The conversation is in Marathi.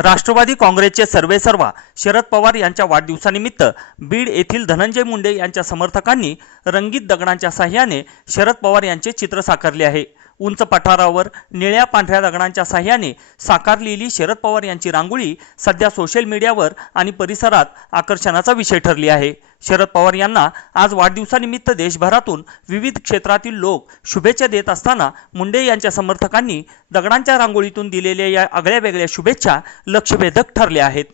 राष्ट्रवादी काँग्रेसचे सर्वेसर्वा शरद पवार यांच्या वाढदिवसानिमित्त बीड येथील धनंजय मुंडे यांच्या समर्थकांनी रंगीत दगडांच्या साह्याने शरद पवार यांचे चित्र साकारले आहे। उंच पठारावर निळ्या पांढऱ्या दगडांच्या साह्याने साकारलेली शरद पवार यांची रांगोळी सध्या सोशल मीडियावर आणि परिसरात आकर्षणाचा विषय ठरली आहे। शरद पवार यांना आज वाढदिवसानिमित्त देशभरातून विविध क्षेत्रातील लोक शुभेच्छा देत असताना मुंडे यांच्या समर्थकांनी दगडांच्या रांगोळीतून दिलेल्या या आगळ्या वेगळ्या शुभेच्छा लक्षवेधक ठरल्या आहेत।